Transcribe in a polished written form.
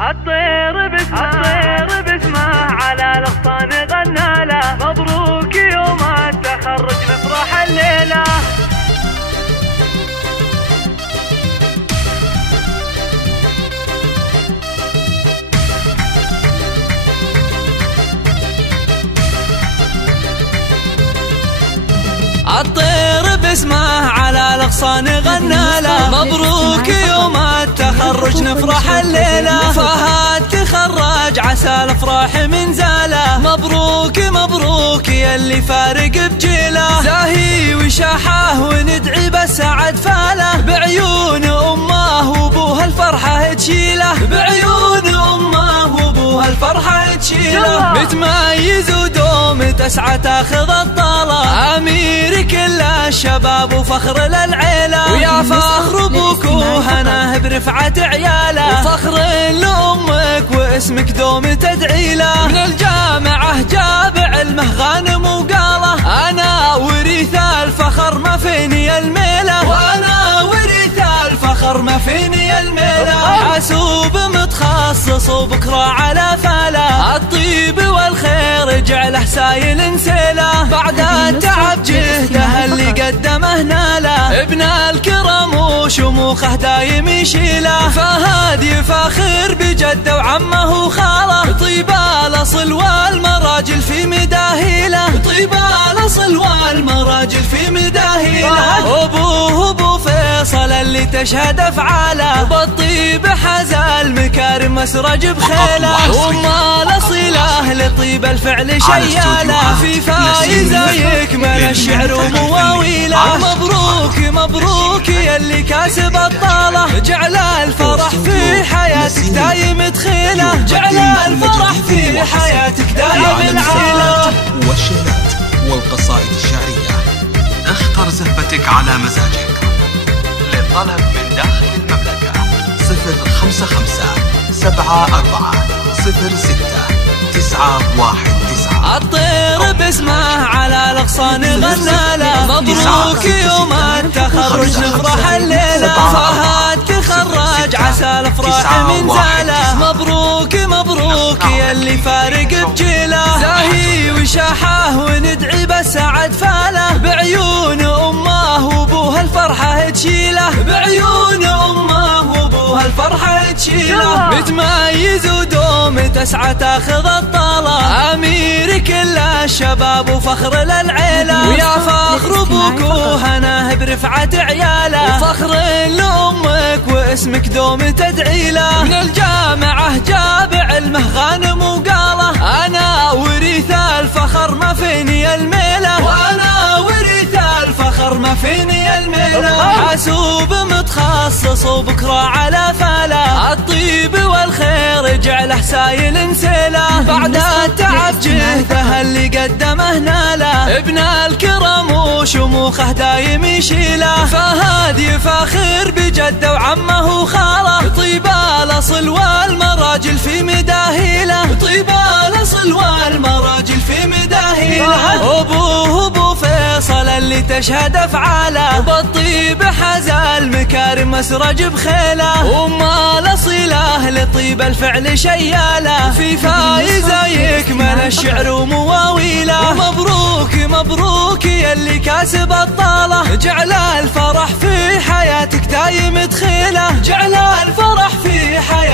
الطير باسمه على الاغصان غنى له، مبروك يوم التخرج نفرح الليله. الطير باسمه على الاغصان غنى له، مبروك يوم التخرج نفرح الليله. فهد تخرج عسى الافراح من زاله، مبروك مبروك يلي فارق بجيله. زاهي وشاحه وندعي بالسعد فاله، بعيون امه وابوها الفرحه تشيله، بعيون امه وابوها الفرحه تشيله. متميز ودوم تسعى تاخذ الطاله، امير كل الشباب وفخر للعيله. ويا فخر ابوك وهناه برفعه عياله، وفخر لامك واسمك دوم تدعي له. من الجامعه جاب علمه غانم وقاله، انا وريث الفخر ما فيني الميله، وانا وريث الفخر ما فيني الميله. حاسوب متخصص وبكره على فاله، الطيب والخير جعله سايل نسيله. بعد التعب جهده اللي قدمه ناله، ابن الكرم وشموخه دايم يشيله. فهد يفاخر بجده وعمه وخاله، طيب الاصل والمراجل في مداهيله، طيب الاصل والمراجل في مداهيله. ابوه ابو فيصل اللي تشهد افعاله، بالطيب حاز المكارم مسرج بخيله. وما الاصيله لطيب الفعل شياله، في فايزه يكمل الشعر ومواويله. مبروك مبروك يلي كاسب الطاله، جعل الفرح في حياتك دايم تخيله، جعل الفرح في حياتك دايم العيله. والشيلات والقصائد الشعريه، اختر زهبتك على مزاجك. للطلب من داخل المملكه 055 74 06 919. الطير باسمه على الاغصان غنى له، مبروك يوم التخرج نفرح الليله. فهد تخرج عسى الافراح من زاله، مبروك مبروك يلي فارق بجيله. زاهي وشاحه وندعي بالسعد فاله، بعيون امه وابوها الفرحه تشيله، بعيون امه وابوها الفرحه تشيله. متميز ودوم تسعى تاخذ الطاله، امير كل الشباب وفخر للعيله. ويا فخر ابوك وهناه برفعه عياله، وفخر لامك واسمك دوم تدعي له. من الجامعه جاب علمه غانم وقاله، انا وريث الفخر ما فيني الميله، وانا وريث الفخر ما فيني الميله. حاسوب متخصص وبكره على فاله، الطيب والخير جعله سايل نسيله. بعد التعب جهده اللي قدمه ناله، ابن الكرم وشموخه دايم يشيله. فهد يفاخر بجده وعمه وخاله، طيب الاصل والمراجل في مداهيله، طيب الاصل والمراجل في مداهيله. ابوه ابو فيصل اللي تشهد افعاله، بالطيب حاز المكارم مسرج بخيله. وما الاصيله لطيب الفعل شياله، في فايزه يكمل الشعر ومواويله. ومبروك مبروك يلي كاسب الطاله، جعل الفرح في حياتك دايم تخيله، جعل الفرح في حياتك